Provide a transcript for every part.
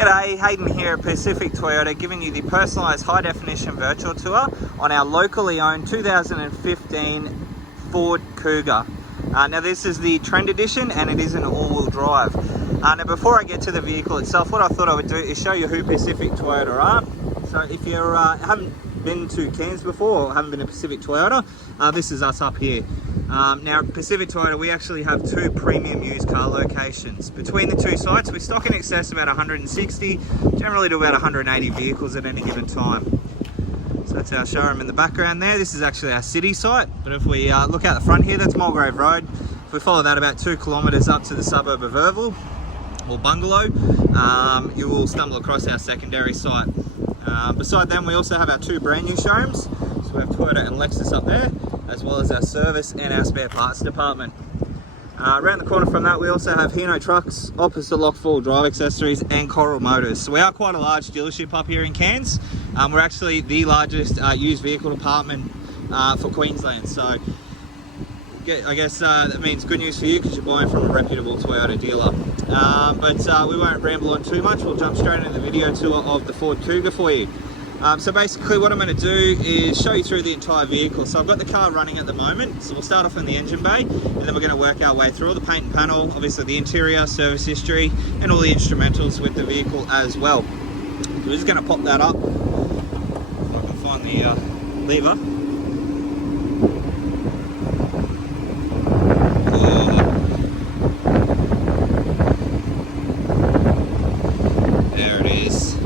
G'day, Hayden here at Pacific Toyota, giving you the personalised high-definition virtual tour on our locally owned 2015 Ford Kuga. Now this is the Trend Edition and it is an all-wheel drive. Now before I get to the vehicle itself, what I thought I would do is show you who Pacific Toyota are. So if you haven't been to Cairns before or haven't been to Pacific Toyota, this is us up here. Now Pacific Toyota, we actually have two premium used car locations. Between the two sites, we stock in excess of about 160, generally to about 180 vehicles at any given time. So that's our showroom in the background there. This is actually our city site, but if we look out the front here, that's Mulgrave Road. If we follow that about 2 kilometres up to the suburb of Irville, or Bungalow, you will stumble across our secondary site. Beside them, we also have our two brand new showrooms. So we have Toyota and Lexus up there, as well as our service and our spare parts department. Around the corner from that, we also have Hino Trucks, Opposite Lock 4 Drive Accessories, and Coral Motors. So we are quite a large dealership up here in Cairns. We're actually the largest used vehicle department for Queensland. So I guess that means good news for you because you're buying from a reputable Toyota dealer. But we won't ramble on too much. We'll jump straight into the video tour of the Ford Kuga for you. So basically what I'm going to do is show you through the entire vehicle. So I've got the car running at the moment, so we'll start off in the engine bay and then we're going to work our way through all the paint and panel, obviously the interior, service history and all the instrumentals with the vehicle as well. So we're just going to pop that up, if I can find the lever. There it is.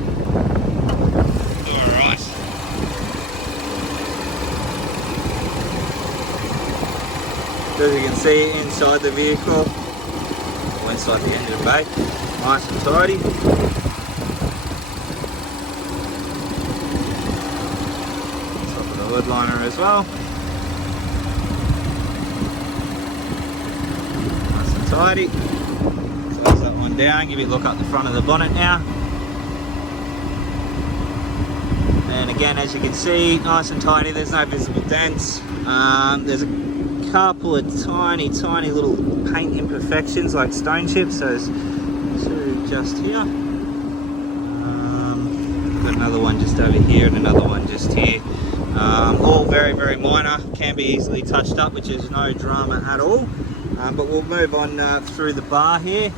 As you can see inside the vehicle, or inside the engine bay, nice and tidy. Top of the hood liner as well. Nice and tidy. Close that one down, give you a look up the front of the bonnet now. And again, as you can see, nice and tidy, there's no visible dents. There's a couple of tiny little paint imperfections like stone chips, so there's two just here. Got another one just over here and another one just here. All very minor, can be easily touched up, which is no drama at all. But we'll move on through the bar here,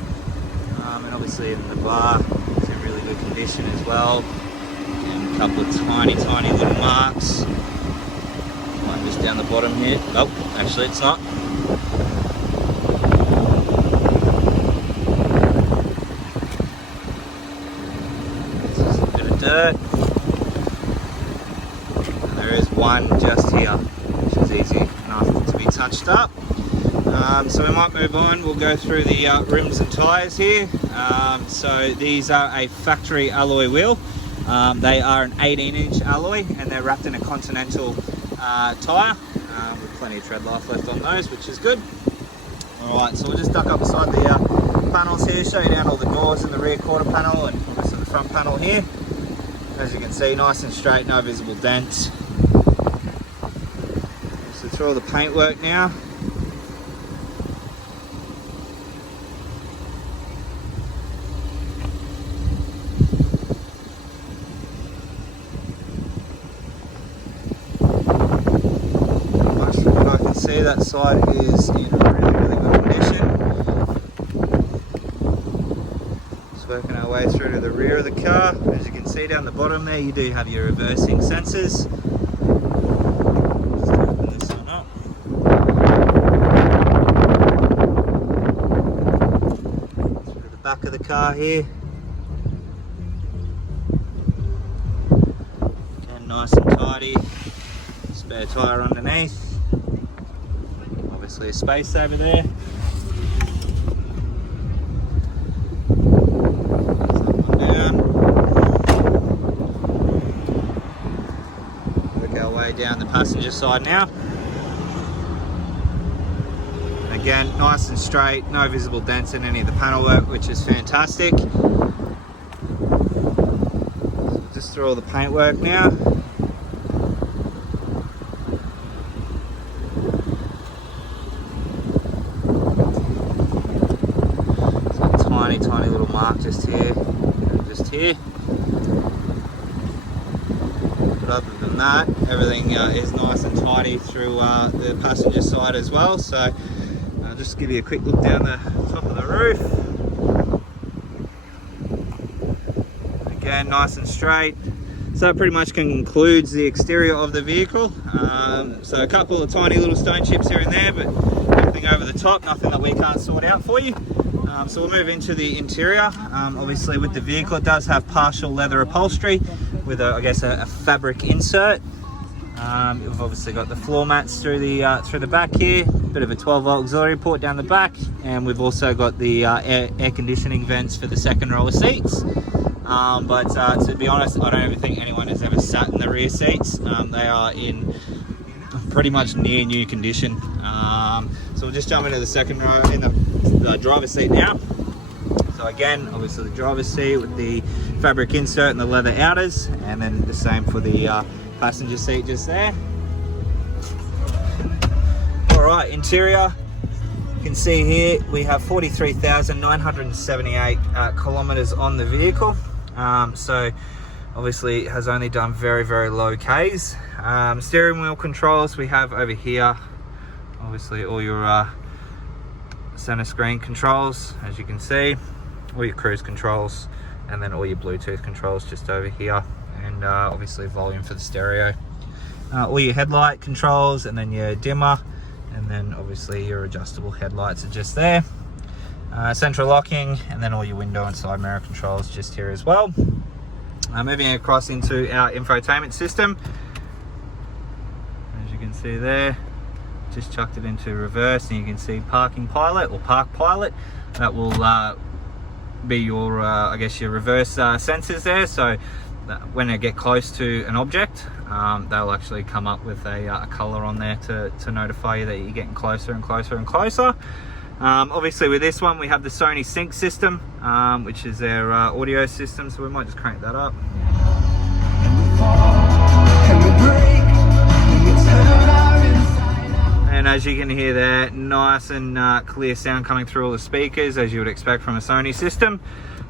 and obviously in the bar it's in really good condition as well. And a couple of tiny little marks. One just down the bottom here. Oh, actually it's not. This is a bit of dirt. And there is one just here, which is easy enough to be touched up. So we might move on. We'll go through the rims and tyres here. So these are a factory alloy wheel. They are an 18-inch alloy and they're wrapped in a Continental tyre with plenty of tread life left on those, which is good. Alright, so we'll just duck up beside the panels here, show you down all the doors in the rear quarter panel and obviously the front panel here. As you can see, nice and straight, no visible dents. So through all the paintwork now. See, that side is in really good condition. Just working our way through to the rear of the car. As you can see down the bottom there, you do have your reversing sensors. Just open this one up. Through the back of the car here. Again, nice and tidy. Spare tyre underneath. Obviously a space over there. Down. Work our way down the passenger side now. Again, nice and straight, no visible dents in any of the panel work, which is fantastic. So just through all the paint work now. Tiny little mark just here. just here. But other than that, everything is nice and tidy through the passenger side as well. So I'll just give you a quick look down the top of the roof. Again, nice and straight. So that pretty much concludes the exterior of the vehicle. So a couple of tiny little stone chips here and there, but everything over the top, nothing that we can't sort out for you. So we'll move into the interior. Obviously with the vehicle, it does have partial leather upholstery with a fabric insert. You've obviously got the floor mats through the back here, bit of a 12-volt auxiliary port down the back, and we've also got the air conditioning vents for the second row of seats. But to be honest, I don't ever think anyone has ever sat in the rear seats. They are in pretty much near new condition. So we'll just jump into the second row in the driver's seat now. So again, obviously the driver's seat with the fabric insert and the leather outers, and then the same for the passenger seat just there. All right, interior. You can see here we have 43,978 kilometers on the vehicle. So obviously it has only done very, very low Ks. Steering wheel controls we have over here. Obviously all your center screen controls, as you can see, all your cruise controls, and then all your Bluetooth controls just over here, and obviously volume for the stereo. All your headlight controls, and then your dimmer, and then obviously your adjustable headlights are just there. Central locking, and then all your window and side mirror controls just here as well. Moving across into our infotainment system, as you can see there, just chucked it into reverse, and you can see parking pilot or park pilot. That will be your your reverse sensors there, so that when they get close to an object, they'll actually come up with a color on there to notify you that you're getting closer and closer and closer. Obviously with this one we have the Sony Sync system, which is their audio system, so we might just crank that up. And as you can hear there, nice and clear sound coming through all the speakers, as you would expect from a Sony system.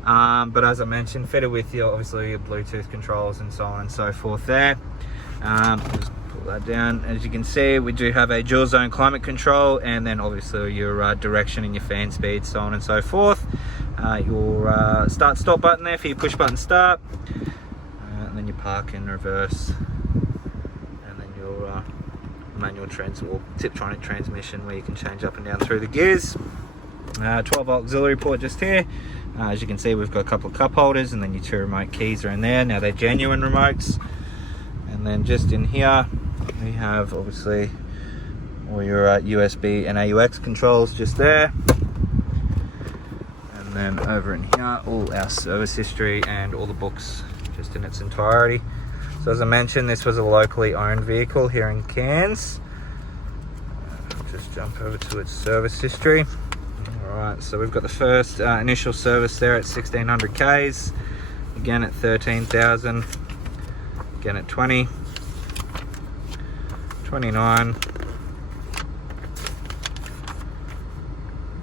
But as I mentioned, fitted with obviously your Bluetooth controls and so on and so forth there. Just pull that down. As you can see, we do have a dual zone climate control, and then obviously your direction and your fan speed, so on and so forth. Your start stop button there for your push button start, and then your park and reverse, and then your manual or Tiptronic transmission, where you can change up and down through the gears. 12-volt auxiliary port just here. As you can see, we've got a couple of cup holders, and then your two remote keys are in there. Now they're genuine remotes. And then just in here we have obviously all your USB and AUX controls just there. And then over in here, all our service history and all the books just in its entirety. So as I mentioned, this was a locally owned vehicle here in Cairns. Just jump over to its service history. Alright, so we've got the first initial service there at 1600 Ks, again at 13,000, again at 20, 29,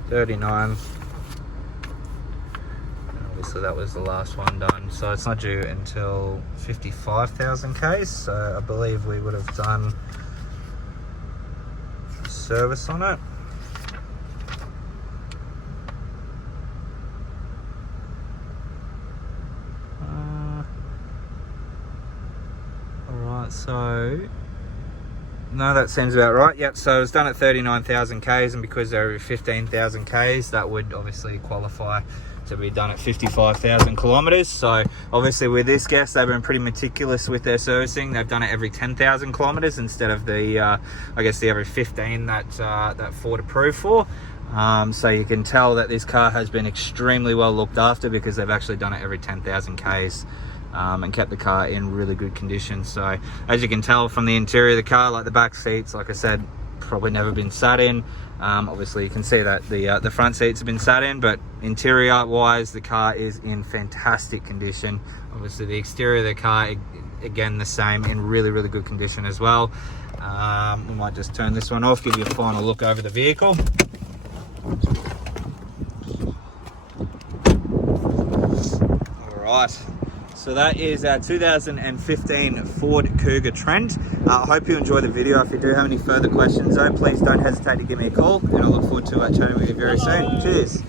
39, obviously that was the last one done, so it's not due until 55,000 Ks, so I believe we would have done a service on it. So no, that seems about right. Yep, so it was done at 39,000 Ks, and because they're over 15,000 Ks, that would obviously qualify to be done at 55,000 kilometers. So obviously with this guest, they've been pretty meticulous with their servicing. They've done it every 10,000 kilometers instead of the the every 15 that Ford approved for. So you can tell that this car has been extremely well looked after, because they've actually done it every 10,000 Ks. And kept the car in really good condition. So as you can tell from the interior of the car, like the back seats, like I said, probably never been sat in. Obviously you can see that the front seats have been sat in, but interior wise the car is in fantastic condition. Obviously the exterior of the car, again the same, in really good condition as well. We might just turn this one off, give you a final look over the vehicle. right. So that is our 2015 Ford Kuga Trend. I hope you enjoy the video. If you do have any further questions though, please don't hesitate to give me a call, and I look forward to chatting with you very soon. Cheers.